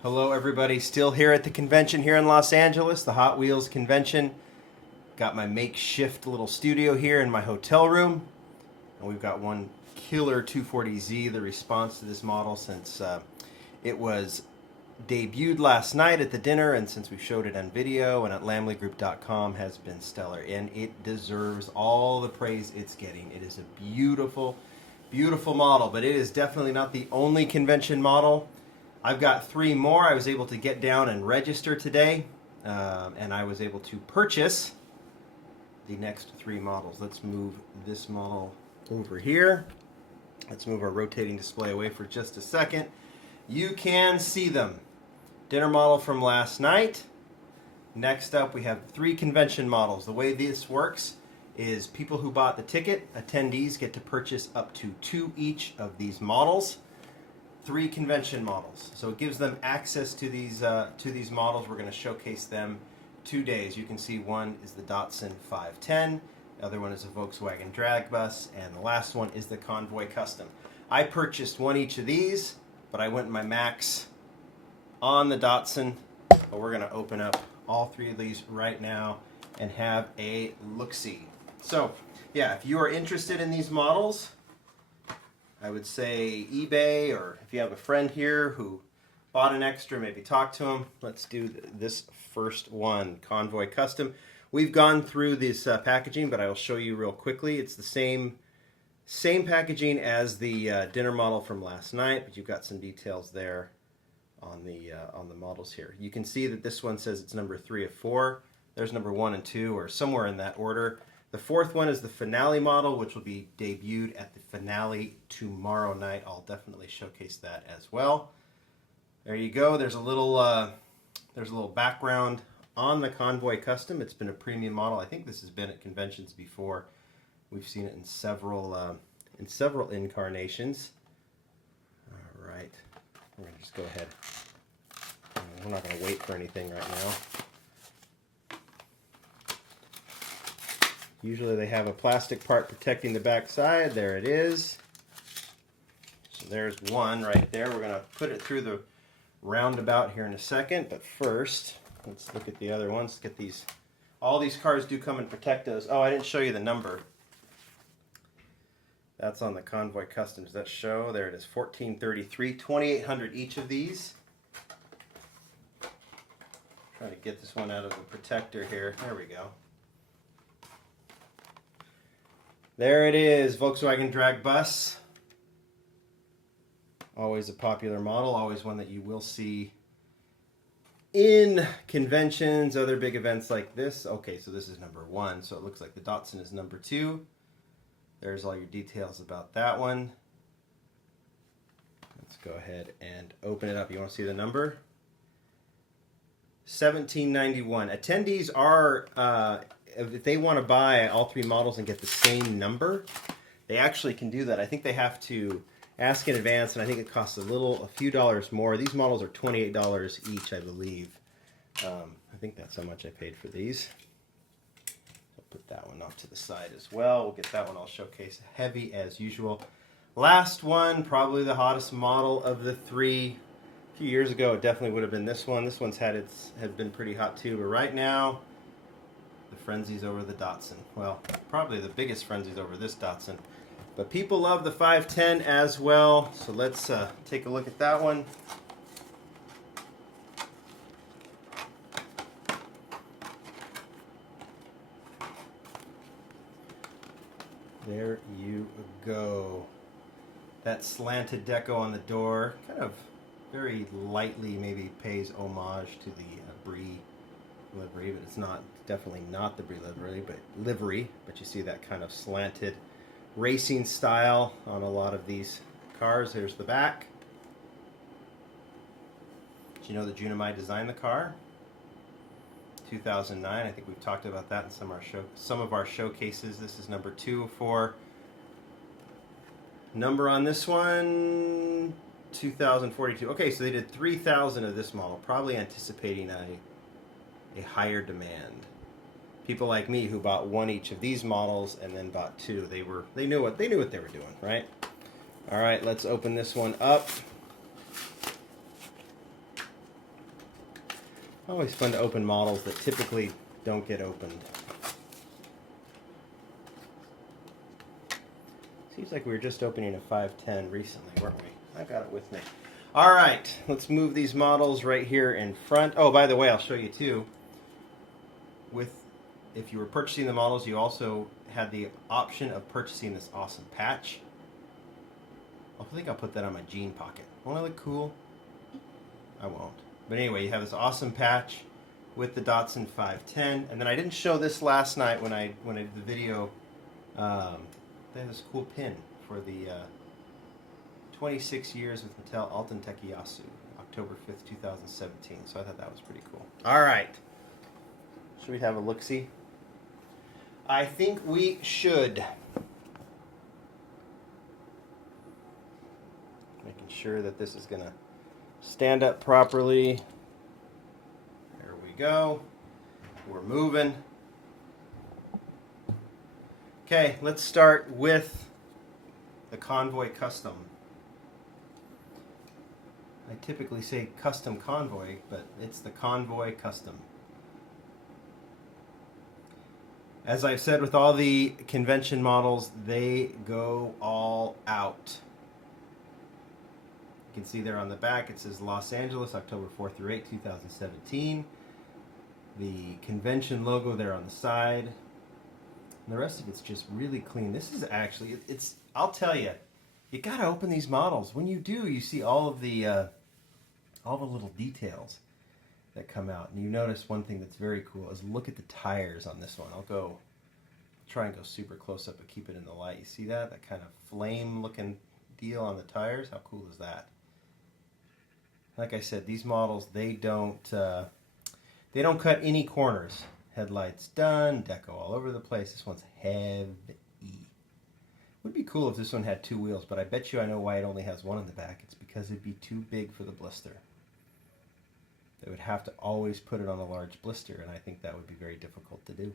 Hello everybody, still here at the convention here in Los Angeles, the Hot Wheels convention. Got my makeshift little studio here in my hotel room. And we've got one killer 240Z, the response to this model since it was debuted last night at the dinner, and since we showed it on video and at lamleygroup.com has been stellar, and it deserves all the praise it's getting. It is a beautiful, beautiful model, but it is definitely not the only convention model. I've got three more I was able to get down and register today, and I was able to purchase the next three models. Let's move this model over here. Let's move our rotating display away for just a second. You can see them. Dinner model from last night. Next up, we have three convention models. The way this works is people who bought the ticket, attendees, get to purchase up to two each of these models. Three convention models. So it gives them access to these models. We're going to showcase them 2 days. You can see one is the Datsun 510, the other one is a Volkswagen Drag Bus, and the last one is the Convoy Custom. I purchased one each of these, but I went my max on the Datsun. But we're going to open up all three of these right now and have a look-see. So, yeah, if you are interested in these models, I would say eBay, or if you have a friend here who bought an extra, maybe talk to them. Let's do this first one, Convoy Custom. We've gone through this packaging, but I will show you real quickly. It's the same packaging as the dinner model from last night, but you've got some details there on the models here. You can see that this one says it's number 3 of 4. There's number 1 and 2, or somewhere in that order. The fourth one is the finale model, which will be debuted at the finale tomorrow night. I'll definitely showcase that as well. There you go. There's a little background on the Convoy Custom. It's been a premium model. I think this has been at conventions before. We've seen it in several incarnations. All right, we're gonna just go ahead. We're not gonna wait for anything right now. Usually they have a plastic part protecting the back side. There it is. So there's one right there. We're going to put it through the roundabout here in a second. But first, let's look at the other ones. Let's get these. All these cars do come and protect us. Oh, I didn't show you the number. That's on the Convoy Custom. Does that show? There it is, 1433. 2,800 each of these. Trying to get this one out of the protector here. There we go. There it is, Volkswagen Drag Bus. Always a popular model, always one that you will see in conventions, other big events like this. Okay, so this is number 1, so it looks like the Datsun is number 2. There's all your details about that one. Let's go ahead and open it up. You want to see the number? 1791. Attendees are... if they want to buy all three models and get the same number, they actually can do that. I think they have to ask in advance, and I think it costs a few dollars more. These models are $28 each, I believe. I think that's how much I paid for these. I'll put that one off to the side as well. We'll get that one all showcase heavy as usual. Last one, probably the hottest model of the three. A few years ago, it definitely would have been this one. This one's has been pretty hot too, but right now, the frenzy's over the Datsun. Well, probably the biggest frenzy's over this Datsun. But people love the 510 as well. So let's take a look at that one. There you go. That slanted deco on the door kind of very lightly maybe pays homage to the Brie livery, but it's not, definitely not the Brie livery, but you see that kind of slanted racing style on a lot of these cars. Here's the back. Do you know that Junimai designed the car? 2009. I think we've talked about that in some of our showcases. This is number 2 of 4. Number on this one, 2042. Okay, so they did 3,000 of this model, probably anticipating a higher demand. People like me who bought one each of these models and then bought 2, they knew what they were doing, right? All right, let's open this one up. Always fun to open models that typically don't get opened. Seems like we were just opening a 510 recently, weren't we? I got it with me. All right, let's move these models right here in front. Oh, by the way, I'll show you too. If you were purchasing the models, you also had the option of purchasing this awesome patch. I think I'll put that on my jean pocket. Won't it look cool? I won't. But anyway, you have this awesome patch with the Datsun 510, and then I didn't show this last night when I did the video. They have this cool pin for the 26 years with Mattel Alton Tekiyasu, October 5th, 2017. So I thought that was pretty cool. All right. Should we have a look-see? I think we should. Making sure that this is going to stand up properly. There we go. We're moving. Okay, let's start with the Convoy Custom. I typically say Custom Convoy, but it's the Convoy Custom. As I've said with all the convention models, they go all out. You can see there on the back it says Los Angeles, October 4th through 8th, 2017. The convention logo there on the side. And the rest of it's just really clean. This is actually, I'll tell you, you gotta open these models. When you do, you see all the little details that come out. And you notice one thing that's very cool is look at the tires on this one. I'll try and go super close up but keep it in the light. You see that? That kind of flame looking deal on the tires? How cool is that? Like I said, these models, they don't cut any corners. Headlights done, deco all over the place. This one's heavy. Would be cool if this one had two wheels, but I bet you I know why it only has one in the back. It's because it'd be too big for the blister. They would have to always put it on a large blister, and I think that would be very difficult to do.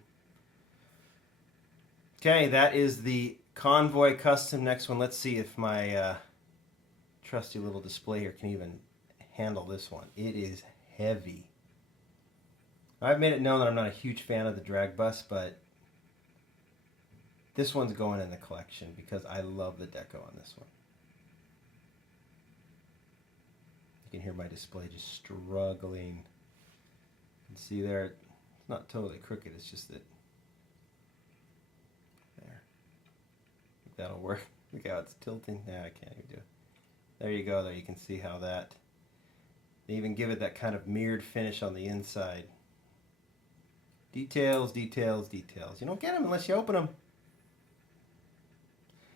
Okay, that is the Convoy Custom. Next one, let's see if my trusty little display here can even handle this one. It is heavy. I've made it known that I'm not a huge fan of the drag bus, but this one's going in the collection because I love the deco on this one. You can hear my display just struggling. You can see there, it's not totally crooked, it's just that, there. I think that'll work. Look how it's tilting. Yeah, I can't even do it. There you go, there you can see how that, they even give it that kind of mirrored finish on the inside. Details, details, details. You don't get them unless you open them.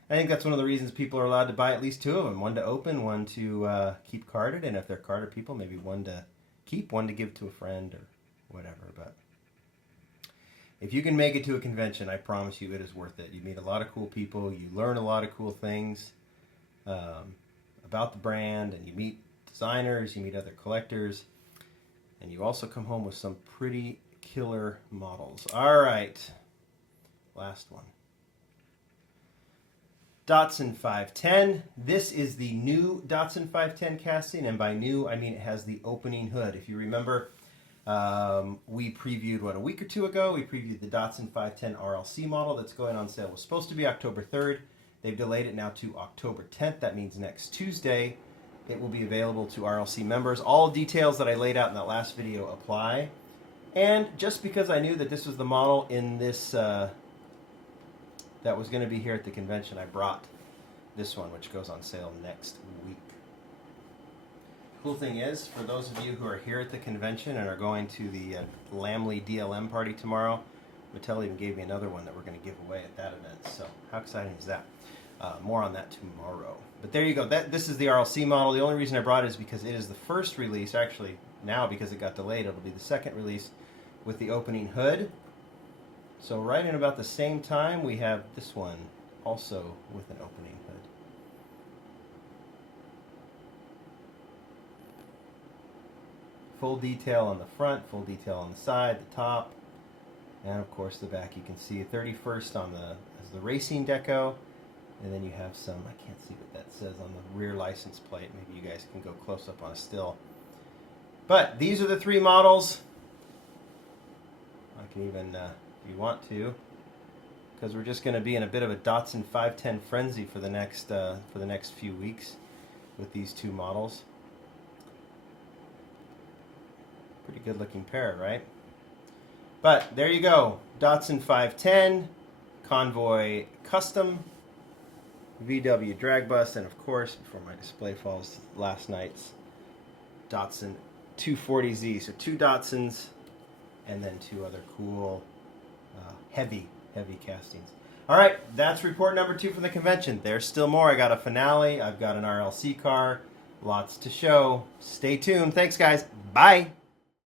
I think that's one of the reasons people are allowed to buy at least two of them. One to open, one to keep carded, and if they're carded people, maybe one to keep, one to give to a friend or whatever. But if you can make it to a convention, I promise you it is worth it. You meet a lot of cool people, you learn a lot of cool things about the brand, and you meet designers, you meet other collectors, and you also come home with some pretty killer models. All right, last one. Datsun 510. This is the new Datsun 510 casting, and by new I mean it has the opening hood. If you remember, we previewed, a week or two ago, we previewed the Datsun 510 RLC model that's going on sale. It was supposed to be October 3rd. They've delayed it now to October 10th. That means next Tuesday it will be available to RLC members. All details that I laid out in that last video apply. And just because I knew that this was the model in this that was going to be here at the convention, I brought this one, which goes on sale next week. Cool thing is, for those of you who are here at the convention and are going to the Lamley DLM party tomorrow, Mattel even gave me another one that we're going to give away at that event. So how exciting is that? More on that tomorrow. But there you go. This is the RLC model. The only reason I brought it is because it is the first release. Actually, now because it got delayed, it'll be the second release with the opening hood. So right in about the same time, we have this one also with an opening hood. Full detail on the front, full detail on the side, the top, and of course the back. You can see 31st on as the racing deco, and then you have some, I can't see what that says on the rear license plate. Maybe you guys can go close up on a still. But these are the three models. I can even, if you want to, because we're just going to be in a bit of a Datsun 510 frenzy for the next few weeks with these two models. Pretty good looking pair, right? But there you go. Datsun 510, Convoy Custom, VW Drag Bus, and of course, before my display falls, last night's Datsun 240Z. So 2 Datsuns and then 2 other cool heavy castings. All right, that's report number 2 from the convention. There's still more. I got a finale. I've got an RLC car. Lots to show. Stay tuned. Thanks, guys. Bye.